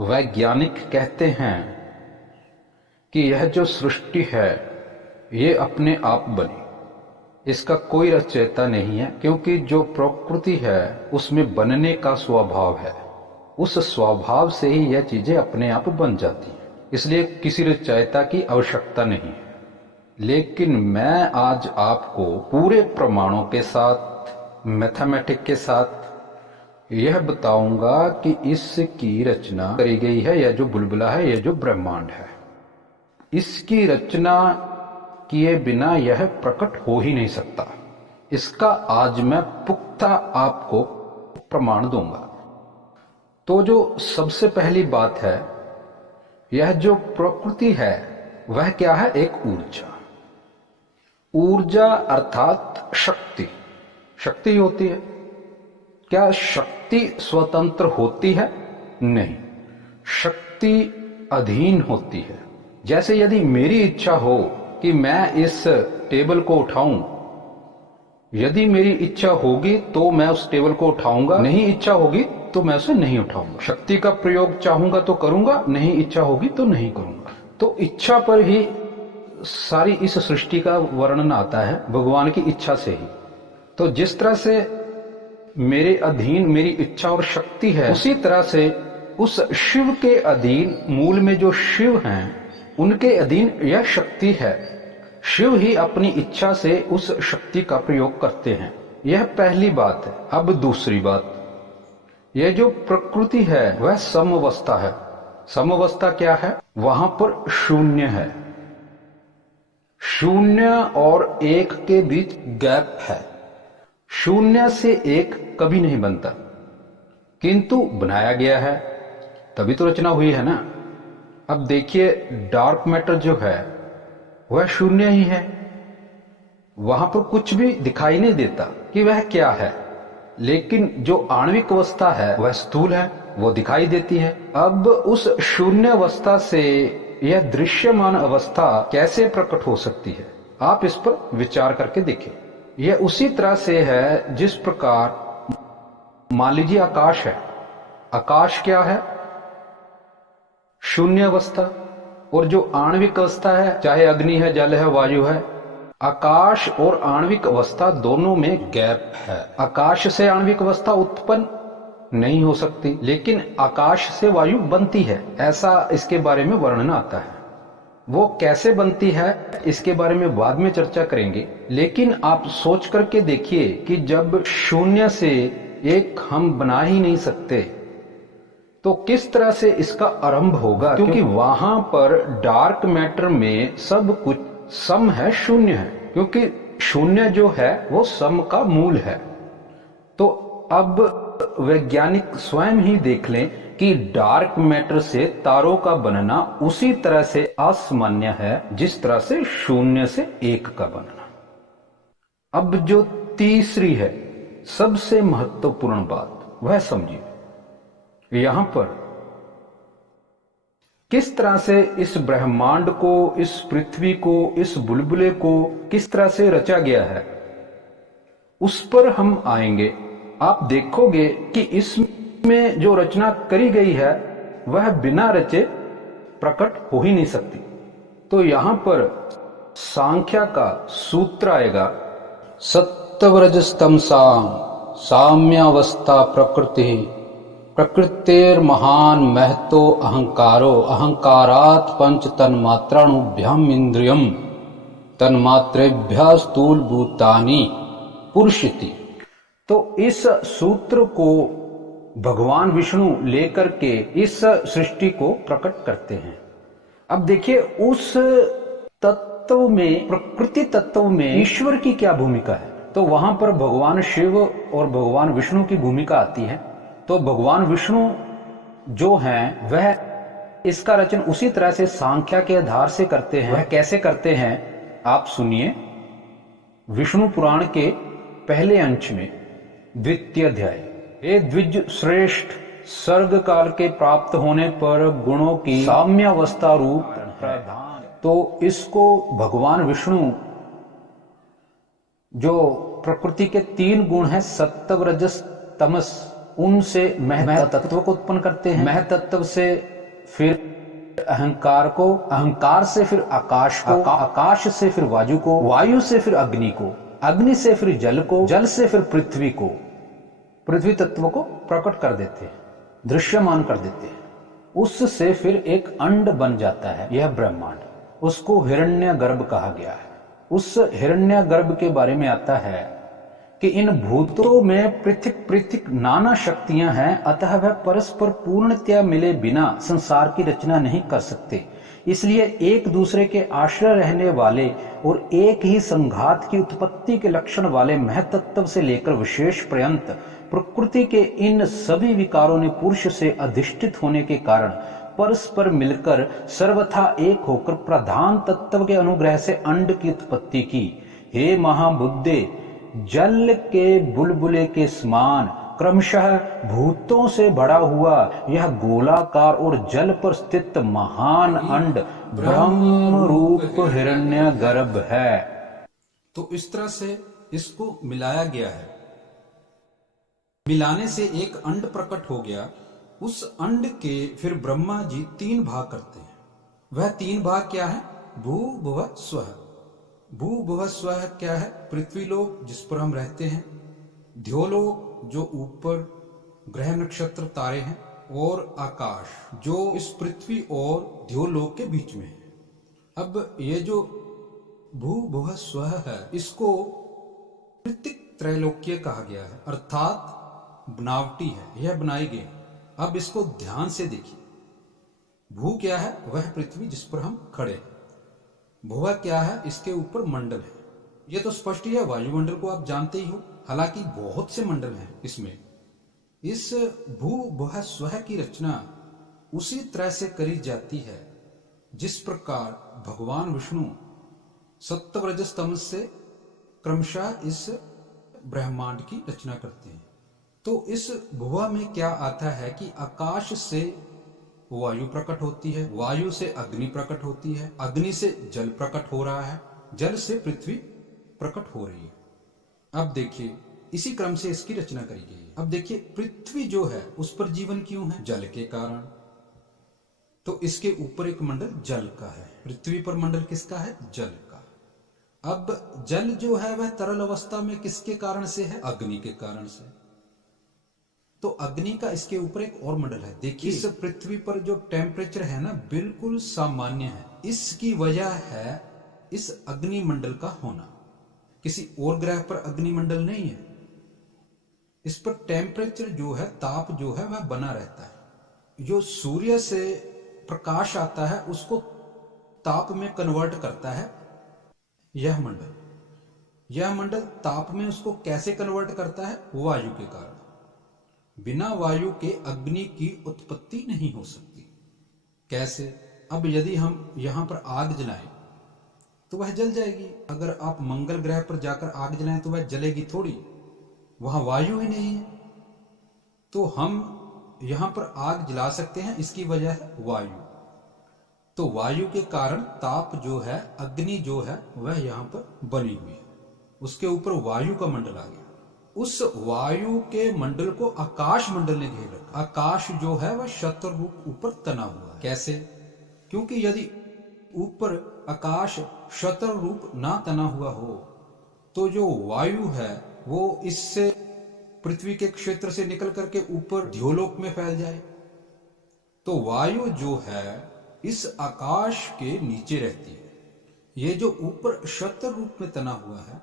वैज्ञानिक कहते हैं कि यह जो सृष्टि है ये अपने आप बनी, इसका कोई रचयिता नहीं है, क्योंकि जो प्रकृति है उसमें बनने का स्वभाव है। उस स्वभाव से ही यह चीजें अपने आप बन जाती हैं, इसलिए किसी रचयिता की आवश्यकता नहीं है। लेकिन मैं आज आपको पूरे प्रमाणों के साथ, मैथमेटिक के साथ यह बताऊंगा कि इसकी रचना करी गई है। यह जो बुलबुला है, यह जो ब्रह्मांड है, इसकी रचना किए बिना यह प्रकट हो ही नहीं सकता। इसका आज मैं पुख्ता आपको प्रमाण दूंगा। तो जो सबसे पहली बात है, यह जो प्रकृति है वह क्या है? एक ऊर्जा। ऊर्जा अर्थात शक्ति। शक्ति होती है। क्या शक्ति स्वतंत्र होती है? नहीं, शक्ति अधीन होती है। जैसे यदि मेरी इच्छा हो कि मैं इस टेबल को उठाऊं, यदि मेरी इच्छा होगी तो मैं उस टेबल को उठाऊंगा, नहीं इच्छा होगी तो मैं उसे नहीं उठाऊंगा। शक्ति का प्रयोग चाहूंगा तो करूंगा, नहीं इच्छा होगी तो नहीं करूंगा। तो इच्छा पर ही सारी इस सृष्टि का वर्णन आता है, भगवान की इच्छा से ही। तो जिस तरह से मेरे अधीन मेरी इच्छा और शक्ति है, उसी तरह से उस शिव के अधीन, मूल में जो शिव हैं उनके अधीन यह शक्ति है। शिव ही अपनी इच्छा से उस शक्ति का प्रयोग करते हैं। यह पहली बात है। अब दूसरी बात, यह जो प्रकृति है वह समवस्था है। समवस्था क्या है? वहां पर शून्य है। शून्य और एक के बीच गैप है। शून्य से एक कभी नहीं बनता, किंतु बनाया गया है, तभी तो रचना हुई है ना। अब देखिए, डार्क मैटर जो है वह शून्य ही है। वहां पर कुछ भी दिखाई नहीं देता कि वह क्या है, लेकिन जो आणविक अवस्था है वह स्थूल है, वो दिखाई देती है। अब उस शून्य अवस्था से यह दृश्यमान अवस्था कैसे प्रकट हो सकती है? आप इस पर विचार करके देखें। यह उसी तरह से है जिस प्रकार मान लीजिए आकाश है। आकाश क्या है? शून्य अवस्था। और जो आणविक अवस्था है, चाहे अग्नि है, जल है, वायु है, आकाश और आणविक अवस्था दोनों में गैप है। आकाश से आणविक अवस्था उत्पन्न नहीं हो सकती, लेकिन आकाश से वायु बनती है, ऐसा इसके बारे में वर्णन आता है। वो कैसे बनती है इसके बारे में बाद में चर्चा करेंगे। लेकिन आप सोच करके देखिए कि जब शून्य से एक हम बना ही नहीं सकते, तो किस तरह से इसका आरंभ होगा? क्योंकि वहां पर डार्क मैटर में सब कुछ सम है, शून्य है, क्योंकि शून्य जो है वो सम का मूल है। तो अब वैज्ञानिक स्वयं ही देख लें कि डार्क मैटर से तारों का बनना उसी तरह से असामान्य है जिस तरह से शून्य से एक का बनना। अब जो तीसरी है, सबसे महत्वपूर्ण बात, वह समझिए। यहां पर किस तरह से इस ब्रह्मांड को, इस पृथ्वी को, इस बुलबुले को किस तरह से रचा गया है, उस पर हम आएंगे। आप देखोगे कि इसमें जो रचना करी गई है वह बिना रचे प्रकट हो ही नहीं सकती। तो यहां पर सांख्या का सूत्र आएगा, सत्वरजस्तमसाम साम्यावस्था प्रकृति प्रकृतेर महान महतो अहंकारो अहंकारात् पंच तन्मात्राणुभ्याम इंद्रियम तन्मात्रेभ्यः स्थूल भूतानि पुरुषति। तो इस सूत्र को भगवान विष्णु लेकर के इस सृष्टि को प्रकट करते हैं। अब देखिए, उस तत्व में, प्रकृति तत्व में ईश्वर की क्या भूमिका है? तो वहां पर भगवान शिव और भगवान विष्णु की भूमिका आती है। तो भगवान विष्णु जो हैं वह इसका रचन उसी तरह से सांख्या के आधार से करते हैं। वह कैसे करते हैं आप सुनिए। विष्णु पुराण के पहले अंश में द्वितीय अध्याय, हे द्विज श्रेष्ठ, सर्ग काल के प्राप्त होने पर गुणों की साम्यावस्था रूप प्रधान। तो इसको भगवान विष्णु, जो प्रकृति के तीन गुण हैं, सत्व रजस तमस, उनसे महतत्व को उत्पन्न करते हैं, महतत्व से फिर अहंकार को, अहंकार से फिर आकाश को, आकाश से फिर वायु को, वायु से फिर अग्नि को, अग्नि से फिर जल को, जल से फिर पृथ्वी को, पृथ्वी तत्व को प्रकट कर देते हैं, दृश्यमान कर देते हैं। उससे फिर एक अंड बन जाता है यह ब्रह्मांड, उसको हिरण्यगर्भ कहा गया है। उस हिरण्यगर्भ के बारे में आता है कि इन भूतों में पृथक पृथक नाना शक्तियां हैं, अतः वह परस्पर पूर्णतया मिले बिना संसार की रचना नहीं कर सकते। इसलिए एक दूसरे के आश्रय रहने वाले और एक ही संघात की उत्पत्ति के लक्षण वाले महतत्व से लेकर विशेष पर्यंत प्रकृति के इन सभी विकारों ने पुरुष से अधिष्ठित होने के कारण परस्पर मिलकर सर्वथा एक होकर प्रधान तत्व के अनुग्रह से अंड की उत्पत्ति की। हे महाबुद्धे, जल के बुलबुले के समान क्रमशः भूतों से भरा हुआ यह गोलाकार और जल पर स्थित महान अंड ब्रह्म रूप हिरण्यगर्भ है। तो इस तरह से इसको मिलाया गया है। मिलाने से एक अंड प्रकट हो गया। उस अंड के फिर ब्रह्मा जी 3 भाग करते हैं। वह 3 भाग क्या है? भू भुव स्वः। भू भुव स्वः क्या है? पृथ्वी लोक जिस पर हम रहते हैं, ध्योलोक जो ऊपर ग्रह नक्षत्र तारे हैं, और आकाश जो इस पृथ्वी और ध्योलोक के बीच में है। अब ये जो भू भुव स्वः है, इसको कृतिक त्रैलोक्य कहा गया है, अर्थात बनावटी है, यह बनाई गई। अब इसको ध्यान से देखिए। भू क्या है? वह पृथ्वी जिस पर हम खड़े हैं। भुव क्या है? इसके ऊपर मंडल है। यह तो स्पष्ट ही है, वायुमंडल को आप जानते ही हो, हालांकि बहुत से मंडल हैं इसमें। इस भू भुव स्वः की रचना उसी तरह से करी जाती है जिस प्रकार भगवान विष्णु सत्व रजस तमस से क्रमशः इस ब्रह्मांड की रचना करते हैं। तो इस भुवा में क्या आता है कि आकाश से वायु प्रकट होती है, वायु से अग्नि प्रकट होती है, अग्नि से जल प्रकट हो रहा है, जल से पृथ्वी प्रकट हो रही है। अब देखिए, इसी क्रम से इसकी रचना करी गई है। अब देखिए, पृथ्वी जो है उस पर जीवन क्यों है? जल के कारण। तो इसके ऊपर एक मंडल जल का है, पृथ्वी पर मंडल किसका है? जल का। अब जल जो है वह तरल अवस्था में किसके कारण से है? अग्नि के कारण से। तो अग्नि का इसके ऊपर एक और मंडल है। देखिए, इस पृथ्वी पर जो टेम्परेचर है ना, बिल्कुल सामान्य है। इसकी वजह है इस अग्नि मंडल का होना। किसी और ग्रह पर अग्नि मंडल नहीं है। इस पर टेम्परेचर जो है, ताप जो है, वह बना रहता है। जो सूर्य से प्रकाश आता है उसको ताप में कन्वर्ट करता है यह मंडल। यह मंडल ताप में उसको कैसे कन्वर्ट करता है? वायु के कारण। बिना वायु के अग्नि की उत्पत्ति नहीं हो सकती। कैसे? अब यदि हम यहां पर आग जलाएं तो वह जल जाएगी। अगर आप मंगल ग्रह पर जाकर आग जलाएं तो वह जलेगी थोड़ी, वहां वायु ही नहीं है। तो हम यहां पर आग जला सकते हैं, इसकी वजह है वायु। तो वायु के कारण ताप जो है, अग्नि जो है, वह यहां पर बनी हुई है। उसके ऊपर वायु का मंडल आ गया। उस वायु के मंडल को आकाश मंडल ने घेर रखा। आकाश जो है वह शत्र रूप ऊपर तना हुआ है। कैसे? क्योंकि यदि ऊपर आकाश शत्र रूप ना तना हुआ हो तो जो वायु है वो इससे पृथ्वी के क्षेत्र से निकल करके ऊपर ध्योलोक में फैल जाए। तो वायु जो है इस आकाश के नीचे रहती है। ये जो ऊपर शत्र रूप में तना हुआ है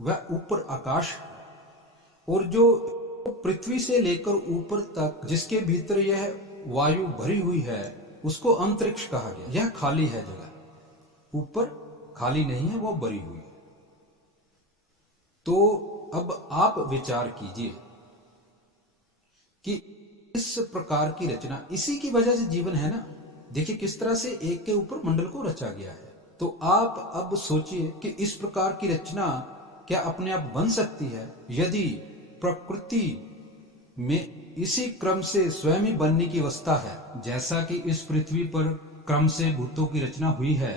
वह ऊपर आकाश, और जो पृथ्वी से लेकर ऊपर तक जिसके भीतर यह वायु भरी हुई है उसको अंतरिक्ष कहा गया। यह खाली है जगह, ऊपर खाली नहीं है, वो भरी हुई है। तो अब आप विचार कीजिए कि इस प्रकार की रचना, इसी की वजह से जीवन है ना। देखिए किस तरह से एक के ऊपर मंडल को रचा गया है। तो आप अब सोचिए कि इस प्रकार की रचना क्या अपने आप बन सकती है? यदि प्रकृति में इसी क्रम से स्वयं ही बनने की अवस्था है, जैसा कि इस पृथ्वी पर क्रम से भूतों की रचना हुई है,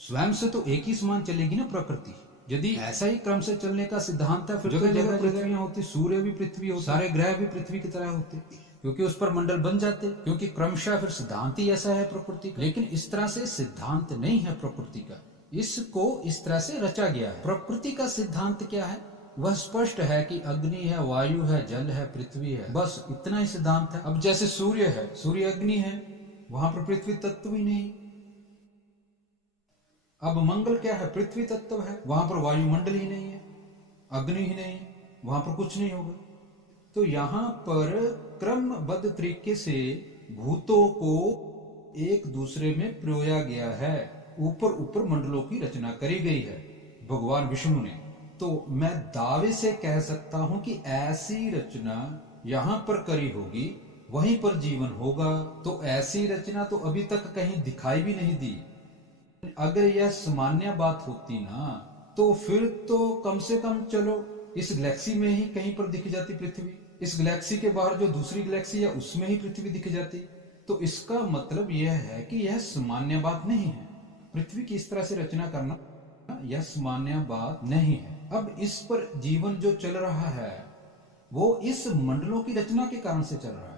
स्वयं से तो एक ही समान चलेगी ना प्रकृति। यदि ऐसा ही क्रम से चलने का सिद्धांत है, फिर जगह जगह पृथ्वियां होती, सूर्य भी पृथ्वी होती, सारे ग्रह भी पृथ्वी की तरह होते, क्योंकि उस पर मंडल बन जाते, क्योंकि क्रमशः फिर सिद्धांत ही ऐसा है प्रकृति का। लेकिन इस तरह से सिद्धांत नहीं है प्रकृति का, इसको इस तरह से रचा गया है। प्रकृति का सिद्धांत क्या है? वह स्पष्ट है कि अग्नि है, वायु है, जल है, पृथ्वी है, बस इतना ही सिद्धांत है। अब जैसे सूर्य है, सूर्य अग्नि है, वहां पर पृथ्वी तत्व ही नहीं। अब मंगल क्या है? पृथ्वी तत्व है, वहां पर वायुमंडल ही नहीं है, अग्नि ही नहीं है, वहां पर कुछ नहीं होगा। तो यहां पर क्रमबद्ध तरीके से भूतों को एक दूसरे में पिरोया गया है, ऊपर ऊपर मंडलों की रचना करी गई है भगवान विष्णु ने। तो मैं दावे से कह सकता हूं कि ऐसी रचना यहां पर करी होगी, वहीं पर जीवन होगा। तो ऐसी रचना तो अभी तक कहीं दिखाई भी नहीं दी। अगर यह सामान्य बात होती ना, तो फिर तो कम से कम चलो इस गैलेक्सी में ही कहीं पर दिख जाती पृथ्वी, इस गैलेक्सी के बाहर जो दूसरी गैलेक्सी है उसमें ही पृथ्वी दिख जाती। तो इसका मतलब यह है कि यह सामान्य बात नहीं है। पृथ्वी की इस तरह से रचना करना यह सामान्य बात नहीं है। अब इस पर जीवन जो चल रहा है वो इस मंडलों की रचना के कारण से चल रहा है।